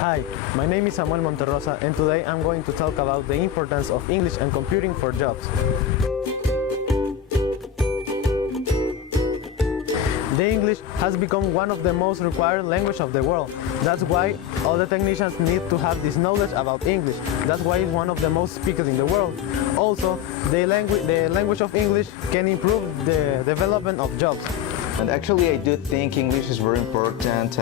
Hi, my name is Samuel Monterrosa and today I'm going to talk about the importance of English and computing for jobs. The English has become one of the most required languages of the world. That's why all the technicians need to have this knowledge about English. That's why it's one of the most speakers in the world. Also, the language of English can improve the development of jobs. And actually, I do think English is very important.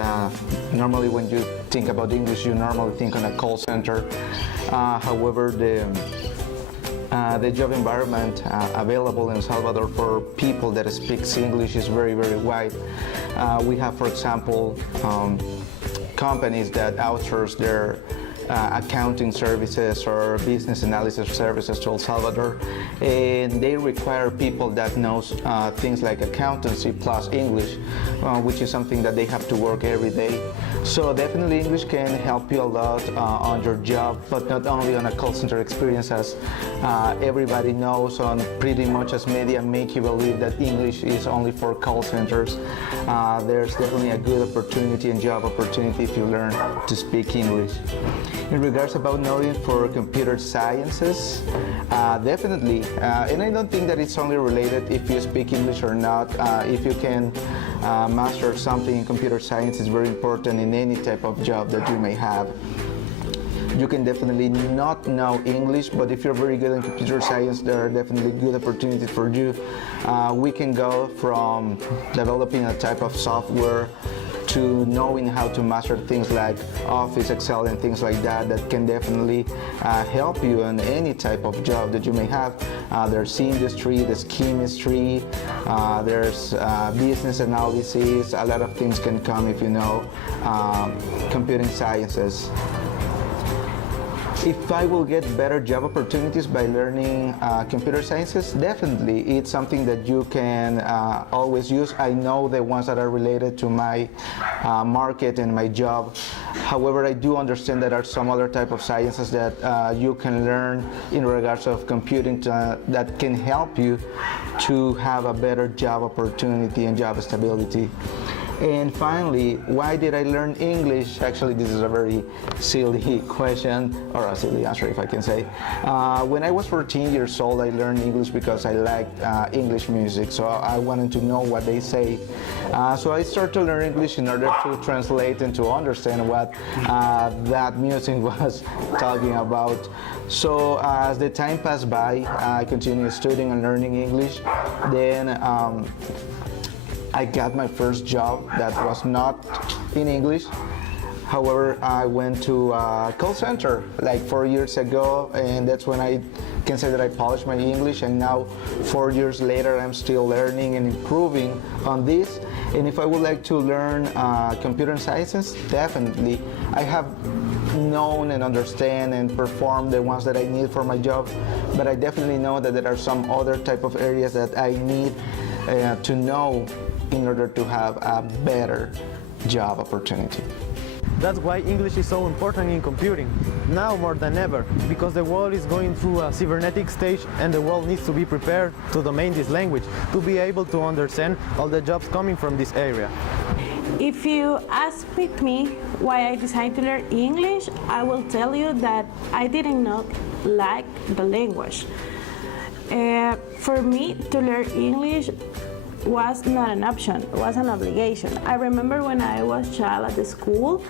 Normally, when you think about English, you normally think on a call center. However, the job environment available in El Salvador for people that speak English is very, very wide. We have, for example, companies that outsource their accounting services or business analysis services to El Salvador, and they require people that knows things like accountancy plus English, which is something that they have to work every day. So definitely English can help you a lot on your job, but not only on a call center experience, as everybody knows on pretty much as media make you believe that English is only for call centers. There's definitely a good opportunity and job opportunity if you learn to speak English. In regards about knowledge for computer sciences, definitely, and I don't think that it's only related if you speak English or not. If you can master something in computer science, is very important in any type of job that you may have. You can definitely not know English, but if you're very good in computer science, there are definitely good opportunities for you. We can go from developing a type of software to knowing how to master things like Office, Excel, and things like that, that can definitely help you in any type of job that you may have. There's industry, there's chemistry, there's business analysis. A lot of things can come if you know computing sciences. If I will get better job opportunities by learning computer sciences, definitely it's something that you can always use. I know the ones that are related to my market and my job. However, I do understand that there are some other type of sciences that you can learn in regards of computing that can help you to have a better job opportunity and job stability. And finally, why did I learn English? Actually, this is a very silly question, or a silly answer if I can say. When I was 14 years old, I learned English because I liked English music, so I wanted to know what they say. So I started to learn English in order to translate and to understand what that music was talking about. So as the time passed by, I continued studying and learning English. Then I got my first job that was not in English. However, I went to a call center like 4 years ago, and that's when I can say that I polished my English, and now 4 years later I'm still learning and improving on this. And if I would like to learn computer sciences, definitely I have known and understand and perform the ones that I need for my job, but I definitely know that there are some other type of areas that I need to know in order to have a better job opportunity. That's why English is so important in computing, now more than ever, because the world is going through a cybernetic stage and the world needs to be prepared to domain this language, to be able to understand all the jobs coming from this area. If you ask me why I decided to learn English, I will tell you that I did not like the language. For me to learn English was not an option, it was an obligation. I remember when I was a child at the school,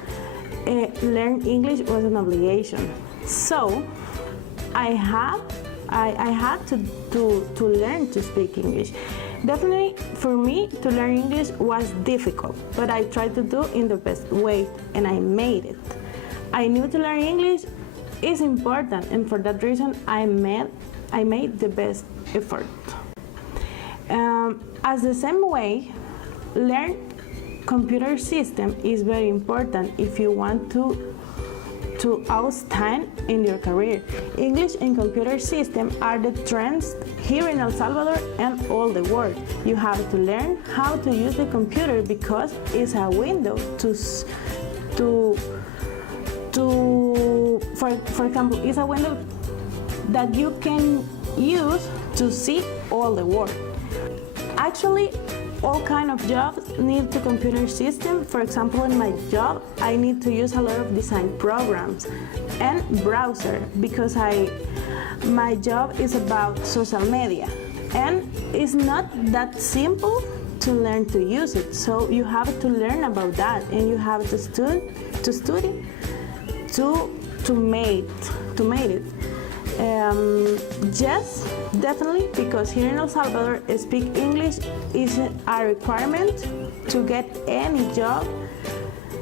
learn English was an obligation. So I had to learn to speak English. Definitely for me to learn English was difficult, but I tried to do in the best way and I made it. I knew to learn English is important, and for that reason I made the best effort. As the same way, learn computer system is very important if you want to outstand in your career. English and computer system are the trends here in El Salvador and all the world. You have to learn how to use the computer because it's a window for example, it's a window that you can use to see all the world. Actually, all kind of jobs need the computer system. For example, in my job, I need to use a lot of design programs and browser because my job is about social media, and it's not that simple to learn to use it. So you have to learn about that, and you have to study to make it. Yes, definitely, because here in El Salvador, speak English is a requirement to get any job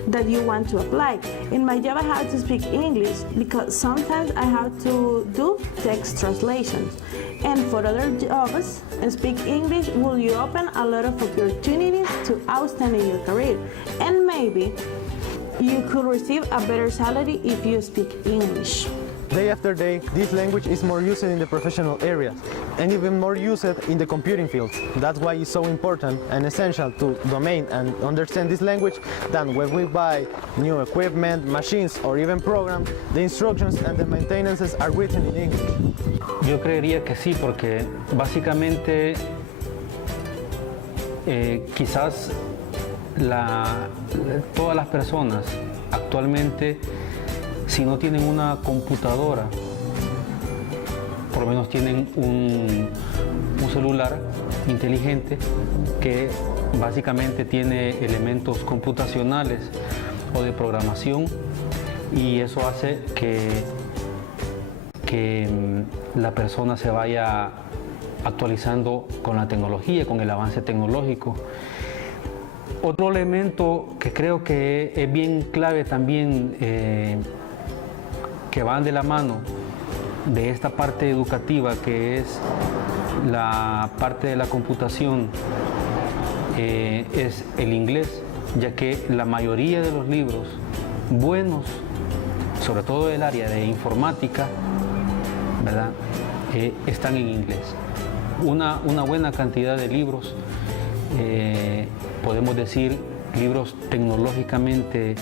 that you want to apply. In my job, I have to speak English because sometimes I have to do text translations. And for other jobs, speak English will you open a lot of opportunities to outstand in your career. And maybe you could receive a better salary if you speak English. Day after day, this language is more used in the professional areas and even more used in the computing fields. That's why it's so important and essential to domain and understand this language that when we buy new equipment, machines or even programs, the instructions and the maintenances are written in English. Yo creería que sí, porque básicamente quizás todas las personas actualmente, si no tienen una computadora, por lo menos tienen un celular inteligente que básicamente tiene elementos computacionales o de programación, y eso hace que la persona se vaya actualizando con la tecnología, con el avance tecnológico. Otro elemento que creo que es bien clave también, que van de la mano de esta parte educativa, que es la parte de la computación, es el inglés, ya que la mayoría de los libros buenos, sobre todo del área de informática, ¿verdad?, están en inglés. Una buena cantidad de libros, podemos decir libros tecnológicamente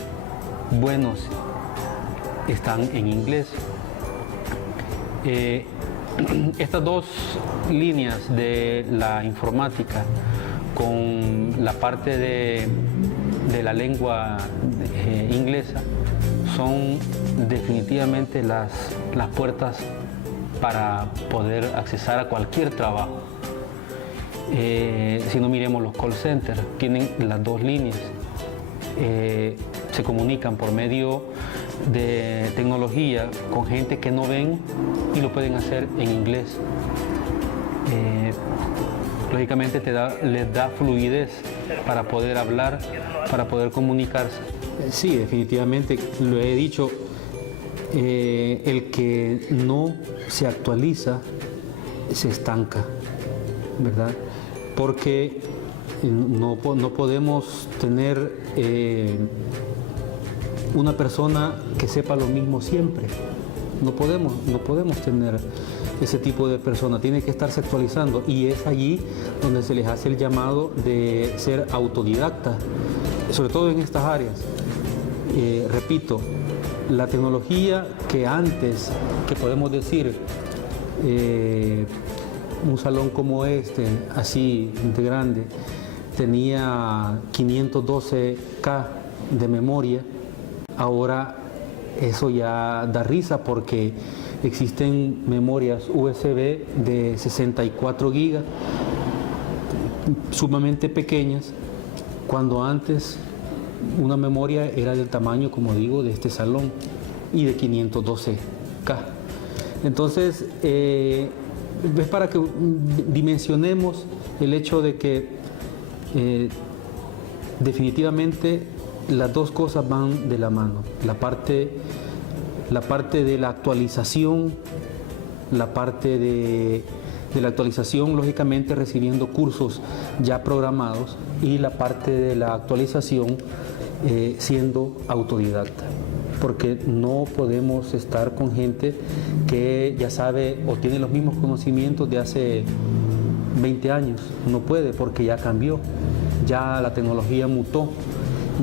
buenos, están en inglés. Estas dos líneas de la informática con la parte de la lengua inglesa son definitivamente las puertas para poder accesar a cualquier trabajo. Si no, miremos los call centers, tienen las dos líneas, se comunican por medio de tecnología con gente que no ven y lo pueden hacer en inglés. Lógicamente les da fluidez para poder hablar, para poder comunicarse. Sí, definitivamente, lo he dicho, el que no se actualiza se estanca, ¿verdad? Porque no podemos tener una persona que sepa lo mismo siempre. No podemos tener ese tipo de persona, tiene que estarse actualizando, y es allí donde se les hace el llamado de ser autodidacta, sobre todo en estas áreas. Repito, la tecnología que antes, que podemos decir, un salón como este, así de grande, tenía 512K de memoria, ahora eso ya da risa porque existen memorias USB de 64 gigas, sumamente pequeñas, cuando antes una memoria era del tamaño, como digo, de este salón y de 512K. Entonces, es para que dimensionemos el hecho de que definitivamente las dos cosas van de la mano. La parte de la actualización, lógicamente recibiendo cursos ya programados, y la parte de la actualización siendo autodidacta. Porque no podemos estar con gente que ya sabe o tiene los mismos conocimientos de hace 20 años. No puede, porque ya cambió, ya la tecnología mutó,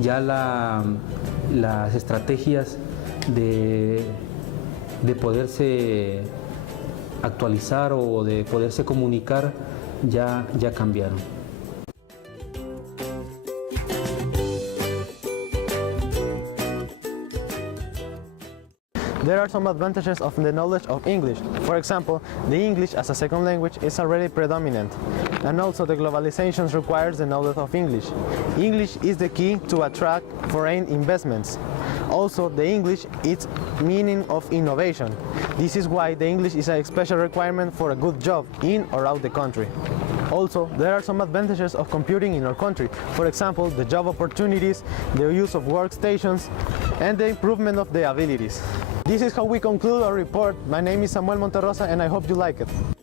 ya las estrategias de poderse actualizar o de poderse comunicar ya cambiaron. there are some advantages of the knowledge of English. For example, the English as a second language is already predominant, and also the globalization requires the knowledge of English. English is the key to attract foreign investments. Also, the English is meaning of innovation. This is why the English is a special requirement for a good job in or out the country. Also, there are some advantages of computing in our country. For example, the job opportunities, the use of workstations, and the improvement of the abilities. This is how we conclude our report. My name is Samuel Monterrosa, and I hope you like it.